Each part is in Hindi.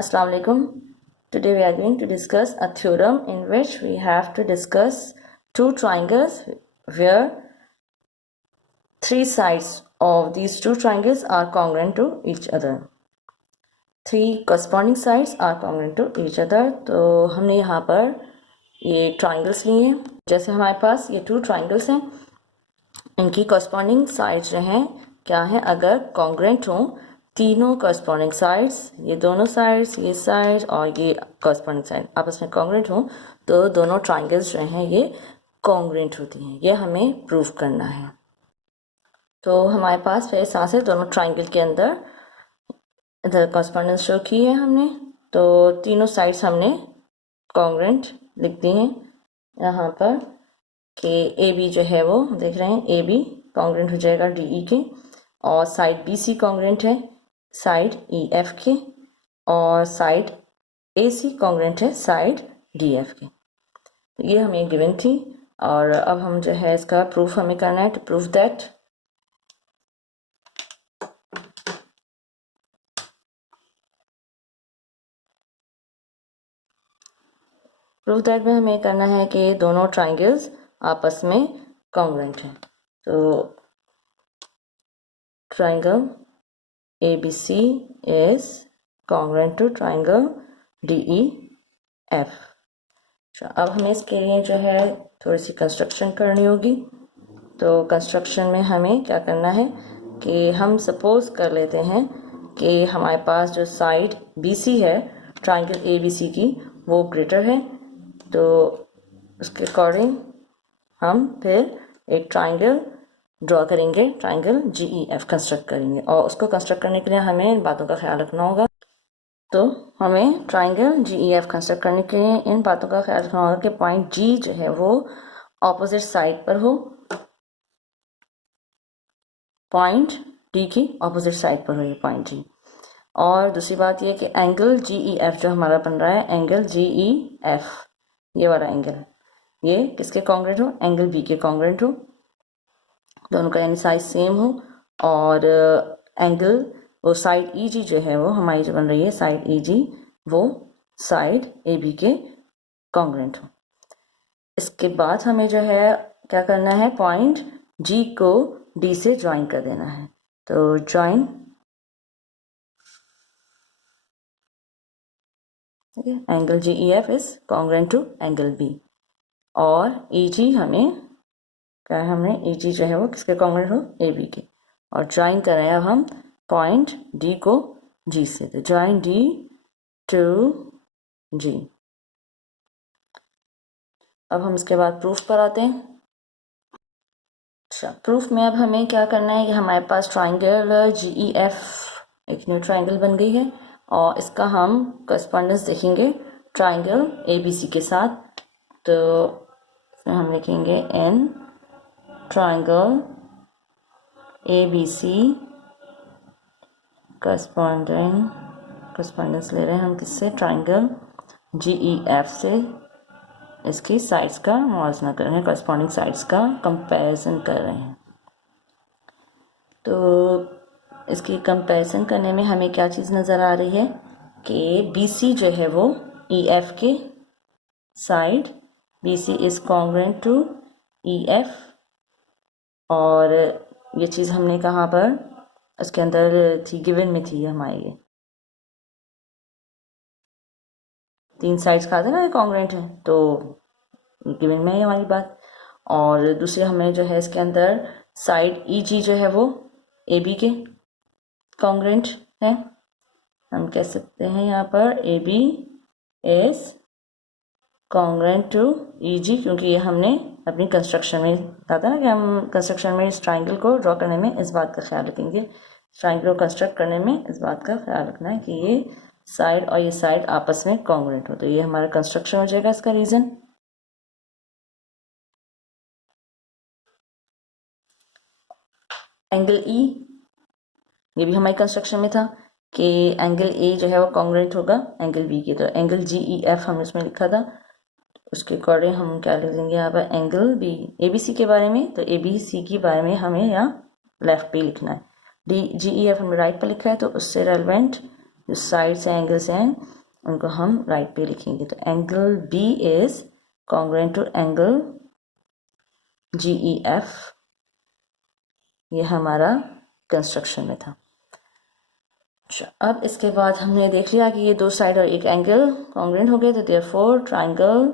Assalamu alaikum. Today we are going to discuss a theorem in which we have to discuss two triangles where three sides of these two triangles are congruent to each other. Three corresponding sides are congruent to each other. तो हमने यहाँ पर ये ट्राइंगल्स लिए हैं. जैसे हमारे पास ये टू ट्राइंगल्स हैं, इनकी corresponding sides जो हैं क्या हैं, अगर congruent हों तीनों corresponding sides, ये दोनों sides, ये side और ये corresponding side आपस में congruent हों तो दोनों triangles जो हैं ये congruent होती हैं. ये हमें प्रूव करना है. तो हमारे पास फिर सांस है दोनों triangle के अंदर इधर correspondence शो की है हमने. तो तीनों sides हमने congruent लिख दी हैं यहाँ पर कि ए बी जो है वो देख रहे हैं ए बी कॉन्ग्रेंट हो जाएगा डी ई के, और साइड बी सी कॉन्ग्रेंट है साइड ई एफ के, और साइड ए सी कॉन्ग्रेंट है साइड डी एफ के. तो ये हमें गिवन थी और अब हम जो है इसका प्रूफ हमें करना है. टू प्रूव दैट में हमें करना है कि दोनों ट्राइंगल्स आपस में कॉन्ग्रुएंट हैं. तो triangle ABC is congruent to triangle DEF. अब हमें इसके लिए जो है थोड़ी सी कंस्ट्रक्शन करनी होगी. तो कंस्ट्रक्शन में हमें क्या करना है कि हम सपोज कर लेते हैं कि हमारे पास जो साइड BC है ट्राइंगल ABC की वो ग्रेटर है. तो उसके अकॉर्डिंग हम फिर एक ट्राइंगल ड्रॉ करेंगे, ट्राइंगल GEF कंस्ट्रक्ट करेंगे. और उसको कंस्ट्रक्ट करने के लिए हमें इन बातों का ख्याल रखना होगा. तो हमें ट्राइंगल GEF कंस्ट्रक्ट करने के लिए इन बातों का ख्याल रखना होगा कि पॉइंट G जो है वो ऑपोजिट साइड पर हो, पॉइंट D की ऑपोजिट साइड पर हो ये पॉइंट G. और दूसरी बात ये कि एंगल GEF जो हमारा बन रहा है, एंगल GEF ये वाला एंगल ये किसके कॉन्ग्रुएंट हो, एंगल B के कॉन्ग्रुएंट हो. दोनों का यानी साइज सेम हो और एंगल वो साइड EG जो है वो हमारी जो बन रही है साइड EG वो साइड AB के कॉन्ग्रुएंट हो. इसके बाद हमें जो है क्या करना है, पॉइंट G को D से ज्वाइन कर देना है. तो join angle GEF is congruent to angle B और EG हमें क्या है, हमने EG जो है वो किसके कॉन्ग्रुएंट हो, AB के. और ज्वाइन कर रहे हैं अब हम पॉइंट D को G से. तो ज्वाइन D टू G. अब हम इसके बाद प्रूफ पर आते हैं. अच्छा, प्रूफ में अब हमें क्या करना है कि हमारे पास ट्राइंगल GEF एक न्यू ट्राइंगल बन गई है और इसका हम करस्पॉन्डेंस देखेंगे ट्राइंगल ABC के साथ. तो इसमें हम लिखेंगे N triangle ABC correspondence ले रहे हैं हम किससे, ट्राइंगल GEF से. इसकी साइड्स का मुआवजा कर रहे हैं, corresponding साइड्स का कंपैरिजन कर रहे हैं. तो इसकी कंपैरिजन करने में हमें क्या चीज़ नज़र आ रही है कि BC जो है वो EF के side BC is congruent to EF. और ये चीज़ हमने कहाँ पर उसके अंदर थी, गिवन में थी हमारे ये तीन साइड्स कहा था ना ये कॉन्ग्रुएंट है, तो गिवन में है हमारी बात. और दूसरे हमें जो है इसके अंदर साइड EG जो है वो AB के कॉन्ग्रुएंट है. हम कह सकते हैं यहाँ पर AB is congruent to EG क्योंकि ये हमने अपनी कंस्ट्रक्शन में कहा था ना कि हम कंस्ट्रक्शन में इस ट्राइंगल को ड्रॉ करने में इस बात का ख्याल रखेंगे, ट्राइंगल को कंस्ट्रक्ट करने में इस बात का ख्याल रखना है कि ये साइड और ये साइड आपस में कॉन्ग्रुएंट हो. तो ये हमारा कंस्ट्रक्शन हो जाएगा इसका रीजन. एंगल E ये भी हमारी कंस्ट्रक्शन में था कि एंगल A जो है वो कॉन्ग्रुएंट होगा एंगल B के. तो एंगल GEF हमने उसमें लिखा था, उसके अकॉर्डिंग हम क्या लिख देंगे यहाँ पर एंगल B ABC के बारे में. तो ABC के बारे में हमें यहाँ लेफ्ट पे लिखना है. GEF हमने राइट पर लिखा है तो उससे रेलेवेंट जो साइड्स हैं एंगल्स हैं उनको हम राइट पे लिखेंगे। तो angle B is congruent to angle GEF। ये हमारा कंस्ट्रक्शन में था। अब इसके बाद हमने देख लिया कि ये दो साइड और एक एंगल कॉन्ग्रुएंट हो गए, तो therefore triangle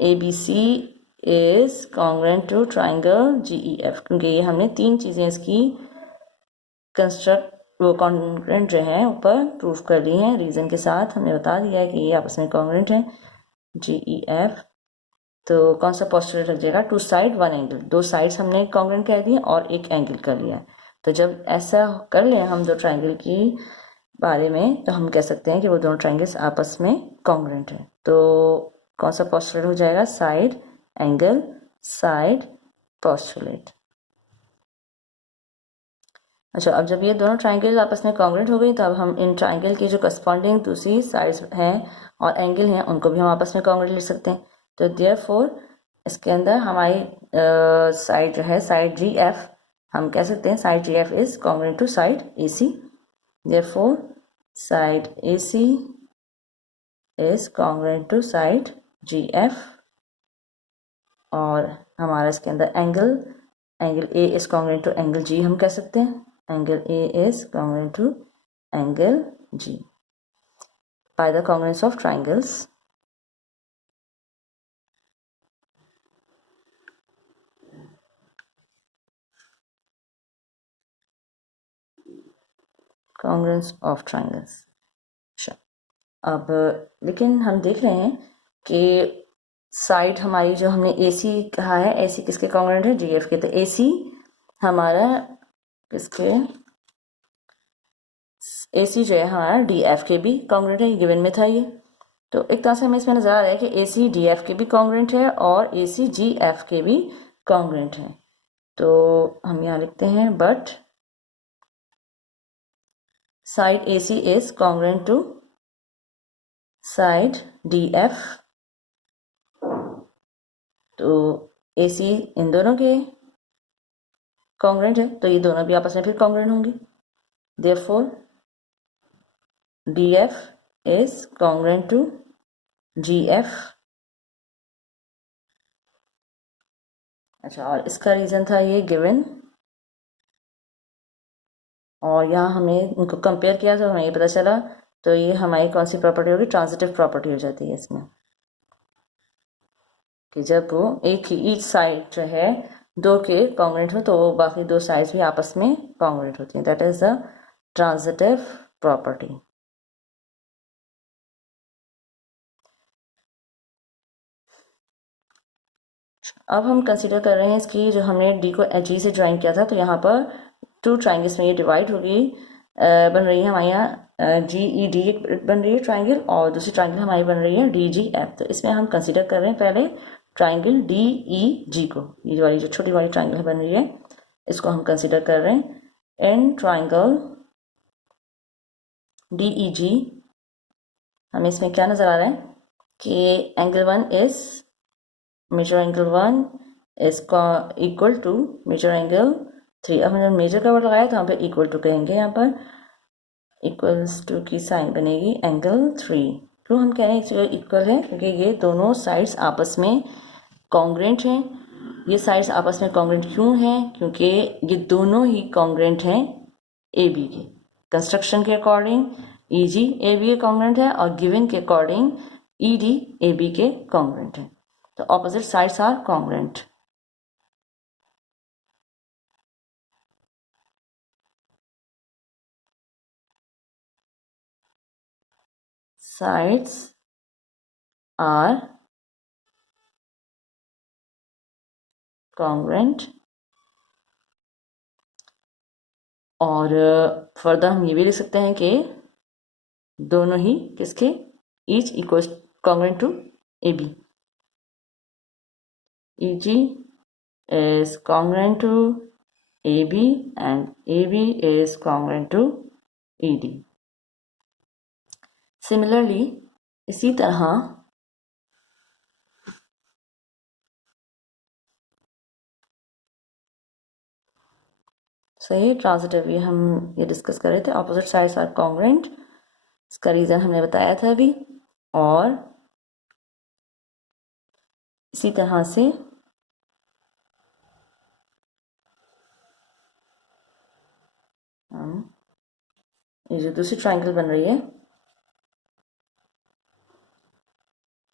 ABC is congruent to triangle GEF, क्योंकि ये हमने तीन चीज़ें इसकी कंस्ट्रक्ट वो कॉन्ग्रुएंट जो है ऊपर प्रूफ कर ली हैं, रीज़न के साथ हमने बता दिया है कि ये आपस में कॉन्ग्रुएंट है GEF। तो कौन सा पोस्टुलेट लग जाएगा, टू साइड वन एंगल, दो साइड्स हमने कॉन्ग्रुएंट कह दिए और एक एंगल कर लिया है। तो जब ऐसा कर लें हम दो ट्राइंगल की बारे में, तो हम कह सकते हैं कि वो दोनों ट्राइंगल्स आपस में कॉन्ग्रुएंट हैं। तो कौन सा पोस्टुलेट हो जाएगा, साइड एंगल साइड पोस्टुलेट। अच्छा, अब जब ये दोनों ट्राइंगल आपस में कॉन्ग्रुएंट हो गई, तो अब हम इन ट्राइंगल की जो करस्पॉन्डिंग दूसरी साइड्स हैं और एंगल हैं उनको भी हम आपस में कॉन्ग्रुएंट लिख सकते हैं। तो देयरफॉर इसके अंदर हमारी साइड जो है साइड GF, हम कह सकते हैं side GF is congruent to side AC। Therefore side AC is congruent to side GF। और हमारा इसके अंदर angle A is congruent to angle G हम कह सकते हैं, angle A is congruent to angle G by the congruence of triangles. Congruence of triangles. अच्छा, अब लेकिन हम देख रहे हैं कि साइड हमारी जो हमने AC कहा है, AC किसके कॉन्ग्रुएंट है, GF के। तो AC हमारा किसके, AC जो है हमारा DF के भी कॉन्ग्रुएंट है, गिवन में था ये। तो एक तरह से हमें इसमें नजर आ रहा है कि AC DF के भी कॉन्ग्रुएंट है और AC GF के भी कॉन्ग्रुएंट है। तो हम यहाँ लिखते हैं but side AC is congruent to side DF। तो AC इन दोनों के कॉन्ग्रुएंट है, तो ये दोनों भी आपस में फिर कॉन्ग्रुएंट होंगे। Therefore DF is congruent to GF। अच्छा, और इसका रीजन था ये गिवन, और यहाँ हमने इनको कंपेयर किया तो हमें ये पता चला। तो ये हमारी कौन सी प्रॉपर्टी होगी, ट्रांजिटिव प्रॉपर्टी हो जाती है इसमें, कि जब वो एक ही ईच साइड जो है दो के कॉन्ग्रुएंट हो तो वो बाकी दो साइड्स भी आपस में कॉन्ग्रुएंट होती हैं। That is the transitive property. अब हम कंसीडर कर रहे हैं इसकी, जो हमने डी को G से ज्वाइन किया था, तो यहाँ पर टू ट्राइंगल्स में ये डिवाइड होगी, बन रही है हमारे यहाँ GED बन रही है ट्राइंगल, और दूसरी ट्राइंगल हमारी बन रही है DGF। तो इसमें हम कंसीडर कर रहे हैं पहले ट्राइंगल DEG को, ये वाली जो छोटी वाली ट्राइंगल बन रही है इसको हम कंसीडर कर रहे हैं। इन ट्राइंगल DEG हमें इसमें क्या नजर आ रहा है कि angle 1 is major angle 1 is equal to major angle 3। अब हमने मेजर का वर्ड लगाया तो हम पे इक्वल टू कहेंगे, यहाँ पर इक्वल्स टू की साइन बनेगी एंगल 3। क्यों हम कह रहे हैं इक्वल है, क्योंकि ये दोनों साइड्स आपस में कॉन्ग्रुएंट हैं। ये साइड्स आपस में कॉन्ग्रुएंट क्यों हैं, क्योंकि ये दोनों ही कॉन्ग्रुएंट हैं AB के कंस्ट्रक्शन के अकॉर्डिंग। EG AB के कॉन्ग्रुएंट है और गिवन के अकॉर्डिंग ED AB के कॉन्ग्रुएंट है। तो opposite sides are congruent. sides are congruent। और फर्दर हम ये भी लिख सकते हैं कि दोनों ही किसके, each equals congruent to AB। EG is congruent to AB and AB is congruent to ED। Similarly इसी तरह सही ट्रांजिटिव, ये हम ये डिस्कस कर रहे थे, ऑपोजिट साइड्स आर कॉन्ग्रुएंट। इसका रीज़न हमने बताया था अभी। और इसी तरह से हम ये जो दूसरी ट्राइंगल बन रही है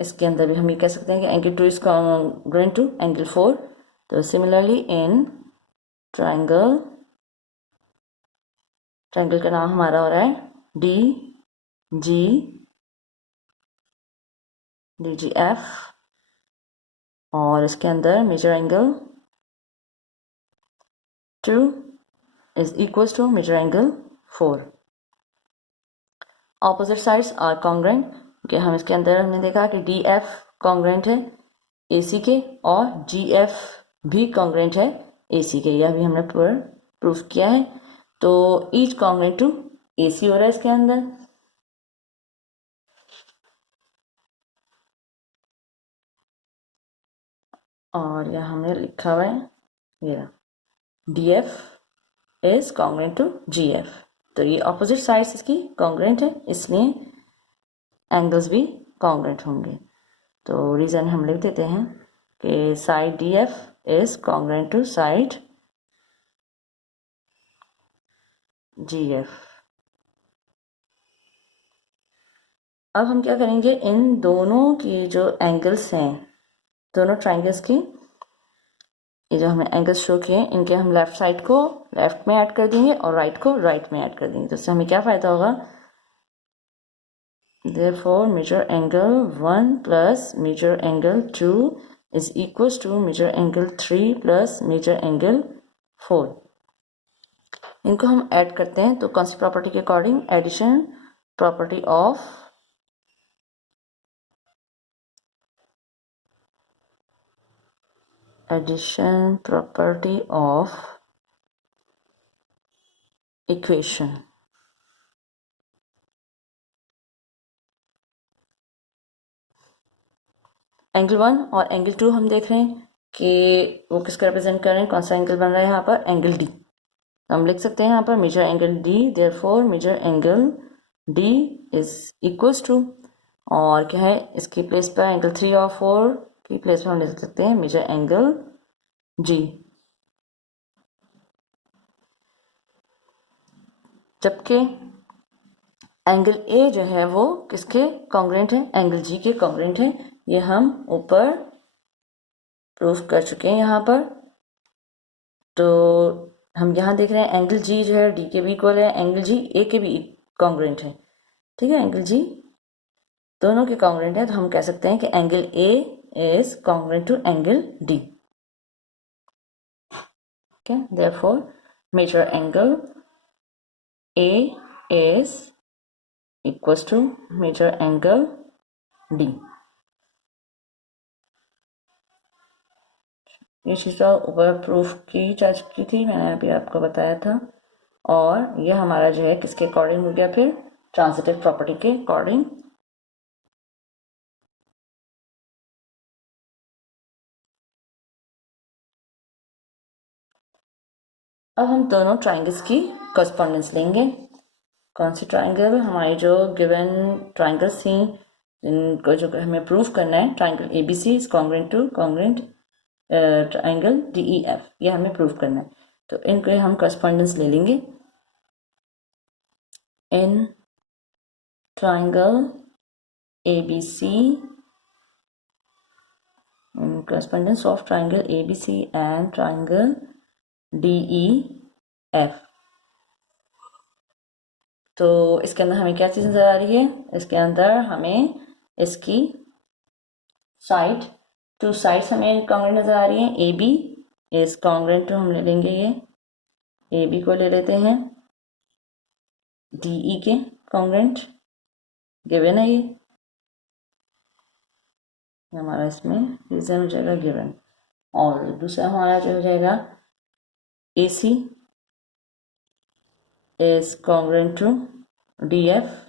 इसके अंदर भी हम ये कह सकते हैं कि angle 2 is congruent to angle 4। तो सिमिलरली इन ट्राइंगल का नाम हमारा हो रहा है डी जी एफ, और इसके अंदर major angle 2 is equal to major angle 4। Opposite sides are congruent, कि हम इसके अंदर हमने देखा कि डी एफ कॉन्ग्रुएंट है ए सी के और जी एफ भी कॉन्ग्रुएंट है ए सी के, यह भी हमने प्रूफ किया है। तो ईच कॉन्ग्रुएंट टू ए सी हो रहा है इसके अंदर। और यह हमने लिखा हुआ है ये D F is congruent to G F. तो ये ऑपोजिट साइड्स इसकी कॉन्ग्रुएंट है, इसलिए एंगल्स भी कॉन्ग्रुएंट होंगे। तो रीज़न हम लिख देते हैं कि side D F is congruent to side G F. अब हम क्या करेंगे, इन दोनों की जो एंगल्स हैं, दोनों ट्राइंगल्स की ये जो हमने एंगल्स शो किए हैं, इनके हम लेफ्ट साइड को लेफ्ट में ऐड कर देंगे और राइट को राइट में ऐड कर देंगे। तो इससे हमें क्या फ़ायदा होगा, therefore measure angle 1 plus measure angle 2 is equals to measure angle 3 plus measure angle 4। इनको हम ऐड करते हैं तो कौन सी प्रॉपर्टी के according, addition property of equation. Angle 1 और एंगल 2 हम देख रहे हैं कि वो किसका रिप्रेजेंट कर रहे हैं, कौन सा एंगल बन रहा है यहाँ पर, एंगल डी। हम लिख सकते हैं यहाँ पर major angle D, therefore major angle D is equals to, और क्या है इसकी प्लेस पर एंगल 3 और 4 की प्लेस पर हम लिख सकते हैं मेजर एंगल जी। जबकि एंगल ए जो है वो किसके कॉन्ग्रुएंट है, एंगल जी के कॉन्ग्रुएंट है। ये हम ऊपर प्रूफ कर चुके हैं यहाँ पर। तो हम यहाँ देख रहे हैं एंगल जी जो है डी के भी इक्वल है, एंगल जी ए के भी कॉन्ग्रुएंट है। ठीक है, एंगल जी दोनों के कॉन्ग्रुएंट है, तो हम कह सकते हैं कि angle A is congruent to angle D. Okay, therefore major angle A is equals to major angle D. ये चीज़ ऊपर प्रूफ की जा चुकी थी, मैंने अभी आपको बताया था। और ये हमारा जो है किसके अकॉर्डिंग हो गया, फिर ट्रांजिटिव प्रॉपर्टी के अकॉर्डिंग। अब हम दोनों ट्राइंगल्स की कॉरस्पॉन्डेंस लेंगे। कौन सी ट्राइंगल, हमारी जो गिवन ट्राइंगल्स थी इनको जो हमें प्रूफ करना है, triangle A B C is congruent to triangle D E F, ये हमें प्रूफ करना है। तो इनके हम कॉरस्पॉन्डेंस ले लेंगे। In triangle A B C, correspondence of triangle ABC and triangle DEF। तो इसके अंदर हमें क्या चीज़ नज़र आ रही है, इसके अंदर हमें इसकी साइड, टू साइड्स हमें कॉन्ग्रुएंट नज़र आ रही हैं। A B is congruent to, हम ले लेंगे ये ए बी को ले लेते हैं डी ई के कॉन्ग्रुएंट, गिवन है ये हमारा, इसमें रीजन हो जाएगा गिवन। और दूसरा हमारा जो हो जाएगा A C is congruent to D F.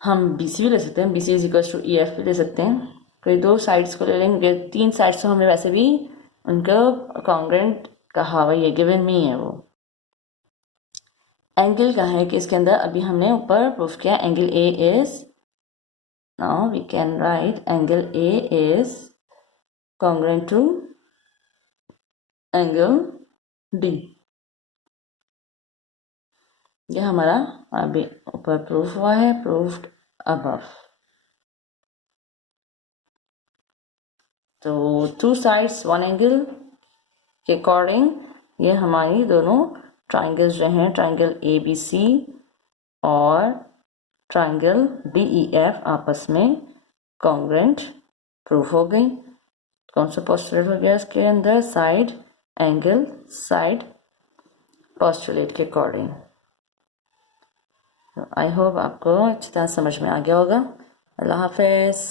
हम बी सी भी ले सकते हैं, B C is equal to E F भी ले सकते हैं। कोई दो साइड्स को ले लेंगे, तीन साइड्स तो हमें वैसे भी उनका कॉन्ग्रुएंट कहा हुआ, ये गिवन में ही है वो। एंगल का है कि इसके अंदर अभी हमने ऊपर प्रूफ किया angle A is, now we can write angle A is congruent to angle D. ये हमारा अभी ऊपर प्रूफ हुआ है, प्रूफ्ड अबव। तो टू साइड्स वन एंगल के अकॉर्डिंग ये हमारी दोनों ट्राइंगल्स जो हैं, ट्राइंगल ए बी सी और ट्राइंगल डी ई एफ आपस में कॉन्ग्रेंट प्रूफ हो गई। कौन सा पोस्टुलेट हो गया इसके अंदर? साइड एंगल साइड पोस्टुलेट के अकॉर्डिंग। आई होप आपको अच्छी तरह समझ में आ गया होगा। अल्लाह हाफिज़।